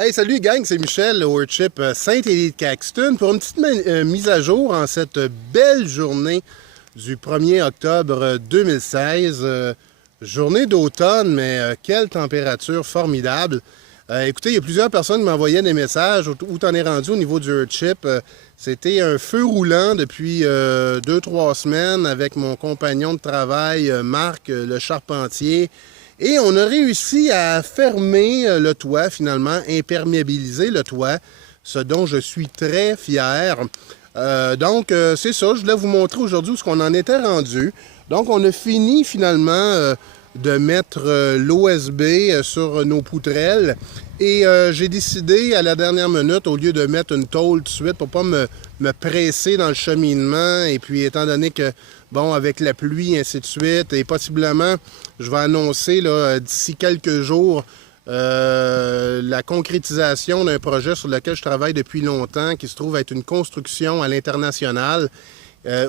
Hey, salut gang, c'est Michel, le Worship Saint-Élie de Caxton pour une petite mise à jour en cette belle journée du 1er octobre 2016. Journée d'automne, mais quelle température formidable. Écoutez, il y a plusieurs personnes qui m'envoyaient des messages. Où t'en es rendu au niveau du Worship? C'était un feu roulant depuis 2-3 semaines avec mon compagnon de travail, Marc, le charpentier. Et on a réussi à fermer le toit, finalement, imperméabiliser le toit, ce dont je suis très fier. C'est ça, je voulais vous montrer aujourd'hui où ce qu'on en était rendu. Donc, on a fini finalement de mettre l'OSB sur nos poutrelles. Et j'ai décidé à la dernière minute, au lieu de mettre une tôle tout de suite pour pas me presser dans le cheminement, et puis étant donné que, bon, avec la pluie, ainsi de suite, et possiblement, je vais annoncer d'ici quelques jours la concrétisation d'un projet sur lequel je travaille depuis longtemps, qui se trouve être une construction à l'international,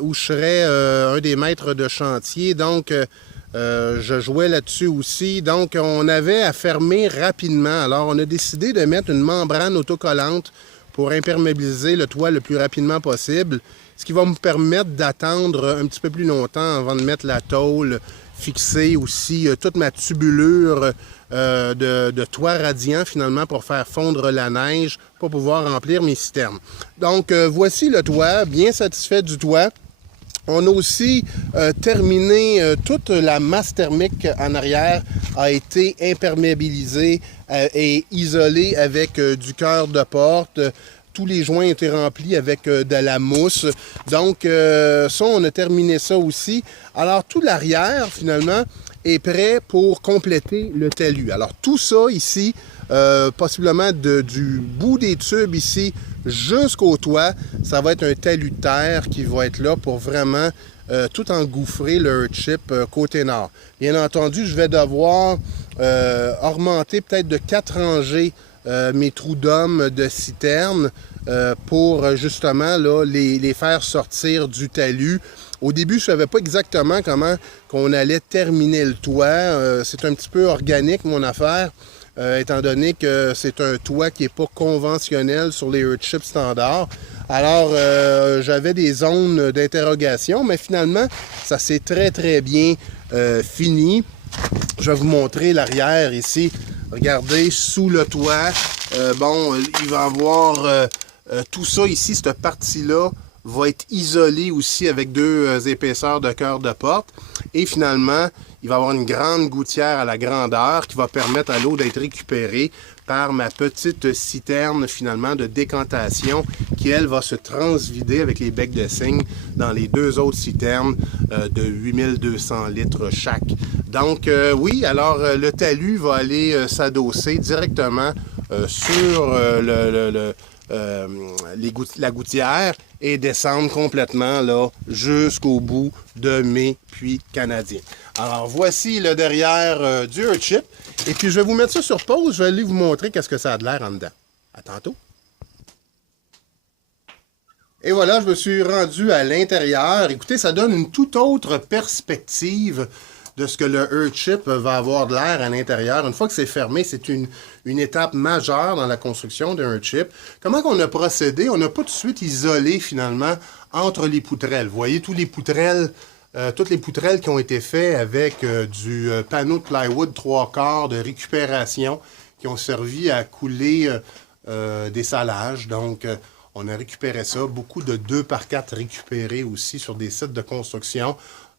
où je serai un des maîtres de chantier. Donc, je jouais là-dessus aussi. Donc, on avait à fermer rapidement. Alors, on a décidé de mettre une membrane autocollante pour imperméabiliser le toit le plus rapidement possible, ce qui va me permettre d'attendre un petit peu plus longtemps avant de mettre la tôle, fixer aussi toute ma tubulure de toit radiant finalement pour faire fondre la neige pour pouvoir remplir mes citernes. Donc, voici le toit, bien satisfait du toit. On a aussi terminé, toute la masse thermique en arrière a été imperméabilisée et isolée avec du cœur de porte. Tous les joints étaient remplis avec de la mousse. Donc, ça, on a terminé ça aussi. Alors, tout l'arrière, finalement, est prêt pour compléter le talus. Alors, tout ça ici, possiblement du bout des tubes ici jusqu'au toit, ça va être un talus de terre qui va être là pour vraiment tout engouffrer le chip côté nord. Bien entendu, je vais devoir augmenter peut-être de 4 rangées mes trous d'hommes de citerne pour justement là, les faire sortir du talus. Au début, je ne savais pas exactement comment qu'on allait terminer le toit. C'est un petit peu organique, mon affaire, étant donné que c'est un toit qui n'est pas conventionnel sur les Earthships standards. Alors, j'avais des zones d'interrogation, mais finalement, ça s'est très, très bien fini. Je vais vous montrer l'arrière ici. Regardez, sous le toit, il va y avoir tout ça ici, cette partie-là va être isolée aussi avec 2 épaisseurs de cœur de porte. Et finalement, il va y avoir une grande gouttière à la grandeur qui va permettre à l'eau d'être récupérée par ma petite citerne finalement de décantation qui, elle, va se transvider avec les becs de cygne dans les 2 autres citernes de 8200 litres chaque. Donc, oui, alors le talus va aller s'adosser directement sur la gouttière et descendre complètement là jusqu'au bout de mes puits canadiens. Alors, voici le derrière du Earthship. Et puis, je vais vous mettre ça sur pause. Je vais aller vous montrer qu'est-ce que ça a de l'air en dedans. À tantôt. Et voilà, je me suis rendu à l'intérieur. Écoutez, ça donne une toute autre perspective de ce que le Earthship va avoir de l'air à l'intérieur. Une fois que c'est fermé, c'est une étape majeure dans la construction d'un Earthship. Comment qu'on a procédé? On n'a pas tout de suite isolé, finalement, entre les poutrelles. Vous voyez, toutes les poutrelles qui ont été faites avec du panneau de plywood 3/4 de récupération qui ont servi à couler des salages. Donc, on a récupéré ça. Beaucoup de 2x4 récupérés aussi sur des sites de construction.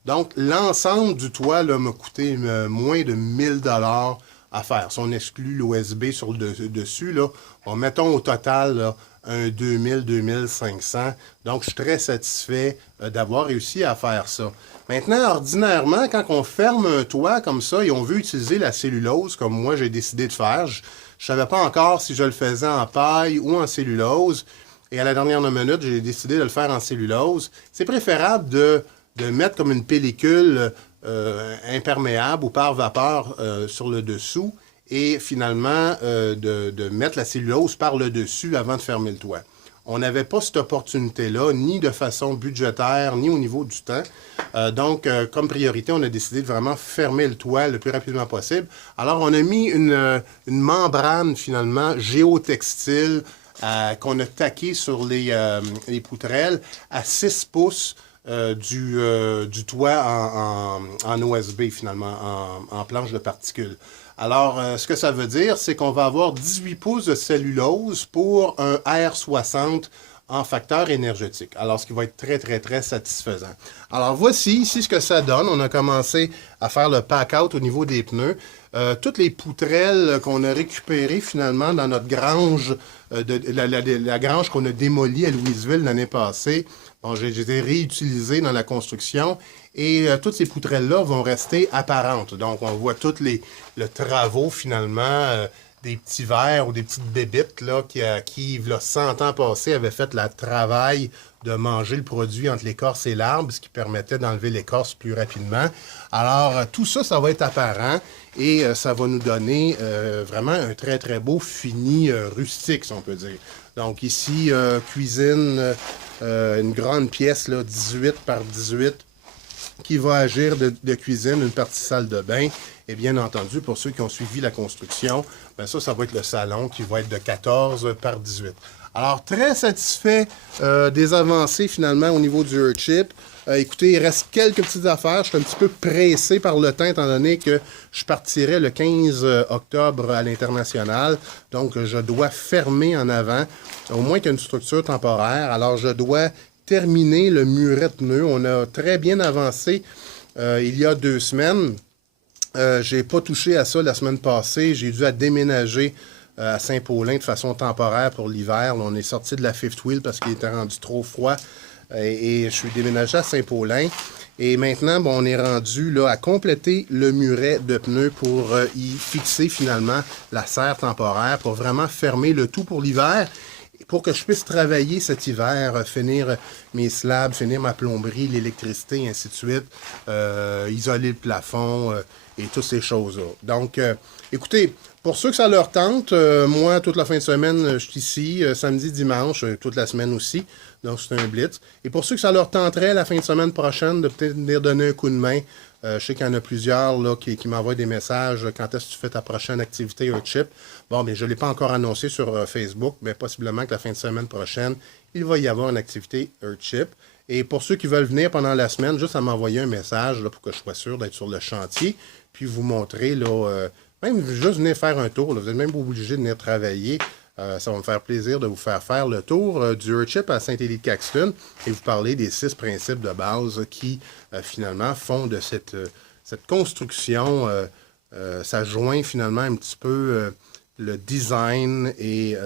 Donc, l'ensemble du toit m'a coûté moins de 1000 $ à faire. Si on exclut l'OSB sur le dessus, là, mettons au total là, un 2000-2500. Donc, je suis très satisfait d'avoir réussi à faire ça. Maintenant, ordinairement, quand on ferme un toit comme ça et on veut utiliser la cellulose, comme moi j'ai décidé de faire, je ne savais pas encore si je le faisais en paille ou en cellulose. Et à la dernière minute, j'ai décidé de le faire en cellulose. C'est préférable de mettre comme une pellicule imperméable ou par vapeur sur le dessous et finalement de mettre la cellulose par le dessus avant de fermer le toit. On n'avait pas cette opportunité-là, ni de façon budgétaire, ni au niveau du temps. Donc, comme priorité, on a décidé de vraiment fermer le toit le plus rapidement possible. Alors, on a mis une membrane, finalement, géotextile qu'on a taquée sur les poutrelles à 6 pouces du toit en OSB, finalement, en planche de particules. Alors, ce que ça veut dire, c'est qu'on va avoir 18 pouces de cellulose pour un R60 en facteur énergétique. Alors, ce qui va être très, très, très satisfaisant. Alors, voici ici ce que ça donne. On a commencé à faire le pack-out au niveau des pneus. Toutes les poutrelles qu'on a récupérées finalement dans notre grange, la grange qu'on a démolie à Louisville l'année passée, bon, j'ai été réutilisées dans la construction et toutes ces poutrelles-là vont rester apparentes. Donc, on voit tous le travaux finalement des petits vers ou des petites bébites là, qui, il y a 100 ans passés, avaient fait le travail de manger le produit entre l'écorce et l'arbre, ce qui permettait d'enlever l'écorce plus rapidement. Alors, tout ça, ça va être apparent et ça va nous donner vraiment un très, très beau fini rustique, si on peut dire. Donc ici, cuisine, une grande pièce, là, 18 par 18, qui va agir de cuisine, une partie salle de bain. Et bien entendu, pour ceux qui ont suivi la construction, bien ça va être le salon qui va être de 14 par 18. Alors, très satisfait des avancées finalement au niveau du Earthship. Écoutez, il reste quelques petites affaires. Je suis un petit peu pressé par le temps, étant donné que je partirai le 15 octobre à l'international. Donc, je dois fermer en avant, au moins qu'il y ait une structure temporaire. Alors, je dois terminer le muret de pneus. On a très bien avancé il y a 2 semaines. Je n'ai pas touché à ça la semaine passée. J'ai dû déménager à Saint-Paulin de façon temporaire pour l'hiver. On est sorti de la fifth wheel parce qu'il était rendu trop froid. Et je suis déménagé à Saint-Paulin. Et maintenant, bon, on est rendu là, à compléter le muret de pneus pour y fixer finalement la serre temporaire pour vraiment fermer le tout pour l'hiver. Pour que je puisse travailler cet hiver, finir mes slabs, finir ma plomberie, l'électricité, ainsi de suite, isoler le plafond et toutes ces choses-là. Donc, écoutez, pour ceux que ça leur tente, moi, toute la fin de semaine, je suis ici, samedi, dimanche, toute la semaine aussi. Donc, c'est un blitz. Et pour ceux que ça leur tenterait la fin de semaine prochaine de peut-être venir donner un coup de main, je sais qu'il y en a plusieurs là, qui m'envoient des messages. Quand est-ce que tu fais ta prochaine activité Earthship? Bon, mais je ne l'ai pas encore annoncé sur Facebook, mais possiblement que la fin de semaine prochaine, il va y avoir une activité Earthship. Et pour ceux qui veulent venir pendant la semaine, juste à m'envoyer un message là, pour que je sois sûr d'être sur le chantier, puis vous montrer, là, même juste venir faire un tour. Là, vous n'êtes même pas obligé de venir travailler. Ça va me faire plaisir de vous faire le tour du Earthship à Saint-Élie-de-Caxton et vous parler des 6 principes de base qui, finalement, font de cette construction, ça joint finalement un petit peu le design et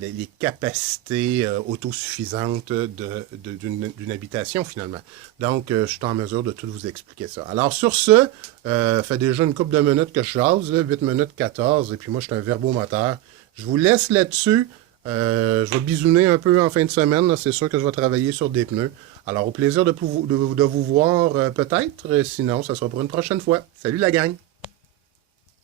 les capacités autosuffisantes d'une habitation, finalement. Donc, je suis en mesure de tout vous expliquer ça. Alors, sur ce, fait déjà une couple de minutes que je jase, 8 minutes 14, et puis moi, je suis un verbomoteur. Je vous laisse là-dessus. Je vais bisouner un peu en fin de semaine. C'est sûr que je vais travailler sur des pneus. Alors, au plaisir de vous voir peut-être. Sinon, ça sera pour une prochaine fois. Salut la gang!